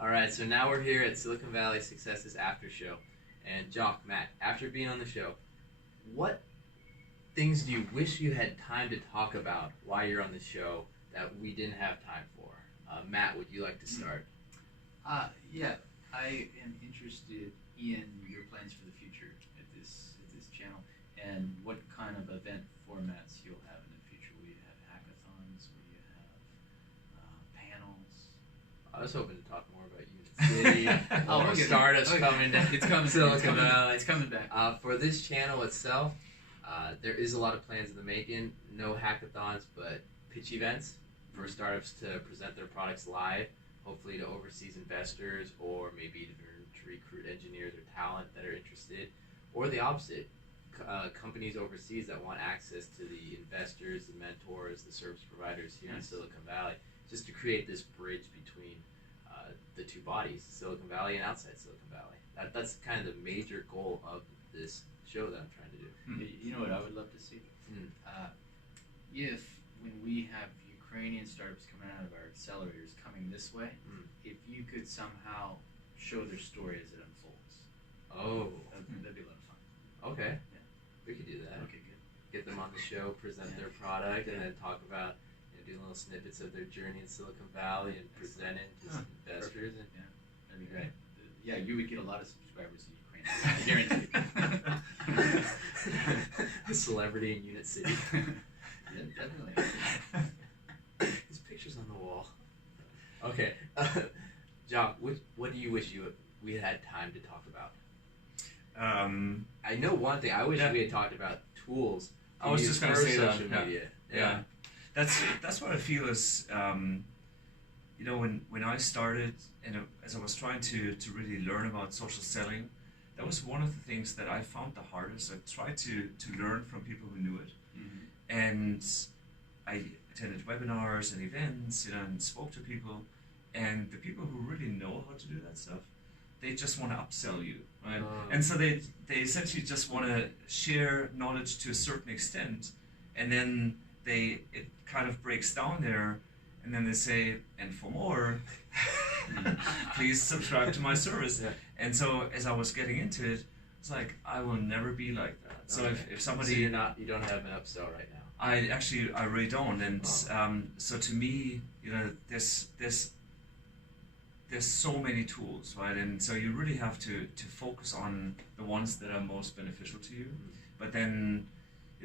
All right, so now we're here at Silicon Valley Successes Aftershow. And Jock, Matt, after being on the show, what things do you wish you had time to talk about while you're on the show that we didn't have time for? Matt, would you like to start? Yeah, I am interested in your plans for the future at this channel, and what kind of event formats you'll have in the future. Will you have hackathons? Will you have panels? I was hoping to talk more about Unity City, more startups coming down. It's coming. Silicon Valley. It's coming back. For this channel itself, there is a lot of plans in the making. No hackathons, but pitch events for startups to present their products live, hopefully to overseas investors or maybe to recruit engineers or talent that are interested, or the opposite, companies overseas that want access to the investors, the mentors, the service providers here in Silicon Valley, just to create this bridge between the two bodies, Silicon Valley and outside Silicon Valley. That's kind of the major goal of this show that I'm trying to do. You know what I would love to see? If when we have Ukrainian startups coming out of our accelerators coming this way, if you could somehow show their story as it unfolds. Oh. That'd be a lot of fun. Okay. Yeah. We could do that. Okay, good. Get them on the show, present their product, and then talk about, do little snippets of their journey in Silicon Valley and present it to some investors. And yeah, that'd be great. Yeah, you would get a lot of subscribers in Ukraine. I guarantee you. A celebrity in Unit City. Yeah, definitely. His picture's on the wall. Okay. John, what do you wish we had time to talk about? I know one thing. I wish we had talked about tools. I was just going to say that. Social media. Yeah. That's what I feel is, when I started and as I was trying to really learn about social selling, that was one of the things that I found the hardest. I tried to learn from people who knew it, and I attended webinars and events, and spoke to people, and the people who really know how to do that stuff, they just want to upsell you, right? And so they essentially just want to share knowledge to a certain extent, and then it kind of breaks down there, and then they say, and for more, please subscribe to my service. Yeah. And so as I was getting into it, it's like, I will never be like that. So if somebody... So you don't have an upsell right now? I really don't. And so to me, there's so many tools, right? And so you really have to focus on the ones that are most beneficial to you. But then,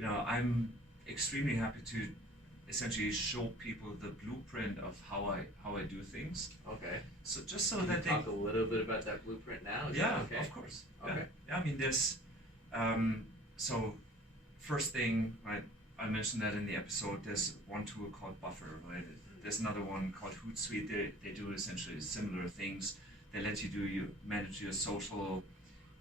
I'm extremely happy to essentially show people the blueprint of how I do things. Okay. So just so Can that you they talk a little bit about that blueprint now? Okay? Of course. Okay. Yeah. I mean, there's so first thing, right? I mentioned that in the episode. There's one tool called Buffer, right? There's another one called Hootsuite. They do essentially similar things. They let you manage your social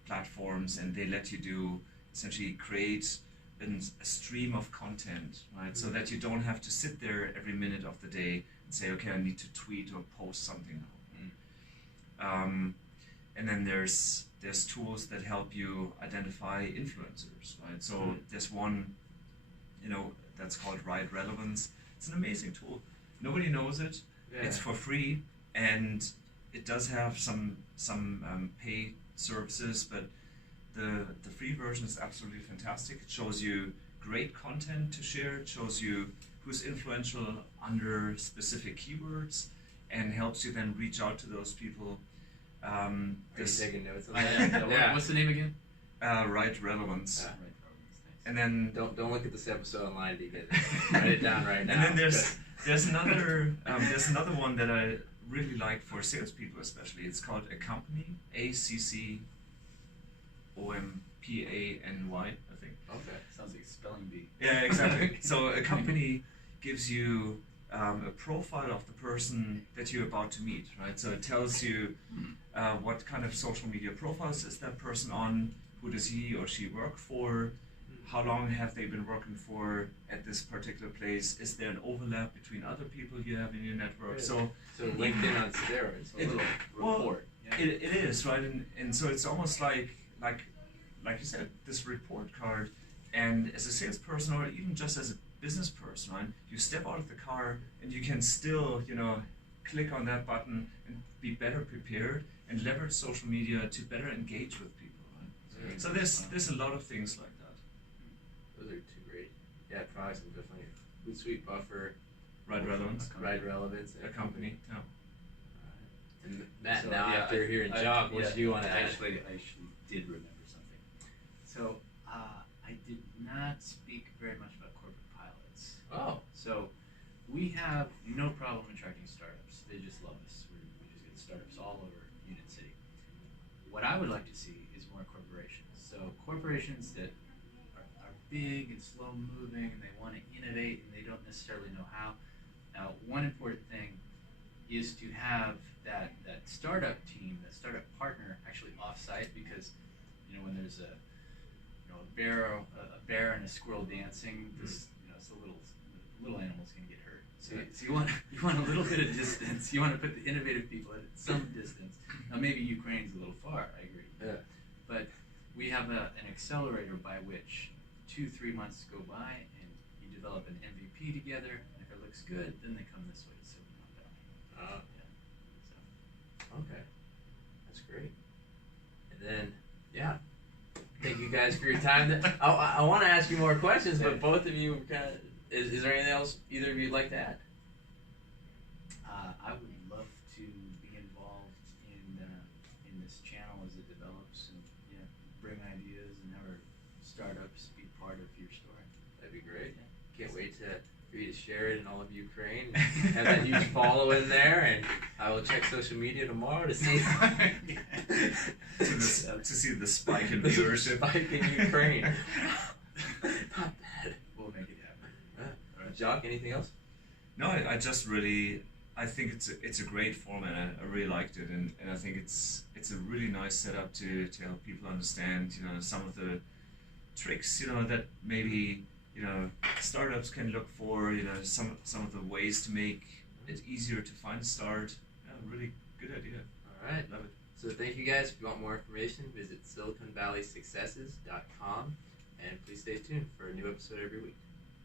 platforms, and they let you essentially create a stream of content, right? So that you don't have to sit there every minute of the day and say, okay, I need to tweet or post something now. And then there's tools that help you identify influencers, right? So there's one, that's called Right Relevance. It's an amazing tool. Nobody knows it. Yeah. It's for free, and it does have some paid services, but the free version is absolutely fantastic. It shows you great content to share. It shows you who's influential under specific keywords, and helps you then reach out to those people. Are you taking notes on that? Yeah. What's the name again? Right Relevance. And then don't look at this episode online to get it. Write it down right now. And then there's another one that I really like for salespeople especially. It's called Accompany, ACCOMPANY, I think. Okay. Sounds like a spelling bee. Yeah, exactly. So Accompany gives you a profile of the person that you're about to meet, right? So it tells you what kind of social media profiles is that person on, who does he or she work for, how long have they been working for at this particular place, is there an overlap between other people you have in your network? Really? So LinkedIn on steroids, a little report. Well, it is, right? And so it's almost like you said, this report card, and as a salesperson or even just as a business person, right, you step out of the car and you can still, click on that button and be better prepared and leverage social media to better engage with people. Right? So there's a lot of things like that. Those are two great. Yeah, products and definitely Hootsuite, Buffer, Ride Relevance, Ride Relevance, a company. Yeah. And Matt, So, now yeah, after hearing Jock, what do you want to add? Actually, I did remember something. So, I did not speak very much about corporate pilots. Oh, So, we have no problem attracting startups. They just love us. We just get startups all over Union City. What I would like to see is more corporations. So, corporations that are big and slow moving and they want to innovate and they don't necessarily know how. Now, one important thing is to have that startup team, that startup partner actually off-site, because when there's a bear and a squirrel dancing, this it's the little animal's gonna get hurt. So you want a little bit of distance. You want to put the innovative people at some distance. Now maybe Ukraine's a little far. I agree. yeah. But we have an accelerator by which 2-3 months go by and you develop an MVP together. And if it looks good, then they come this way to Silicon Valley. Okay, that's great. And then, yeah, thank you guys for your time. I want to ask you more questions, but both of you kind of. Is there anything else either of you'd like to add? I would love to be involved in this channel as it develops and bring ideas and have our startups be part of your story. That'd be great. Can't wait for you to share it in all of Ukraine. Have that huge following there, and I will check social media tomorrow to see to see the spike in viewership. Spike in Ukraine. Not bad. We'll make it happen. Jock, anything else? No, I just really, I think it's a great format. I really liked it, and I think it's a really nice setup to help people understand some of the tricks that maybe startups can look for, some of the ways to make it easier to find a start. Yeah, really good idea. All right, love it. So thank you guys. If you want more information, visit SiliconValleySuccesses.com, and please stay tuned for a new episode every week.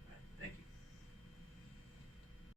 All right, thank you.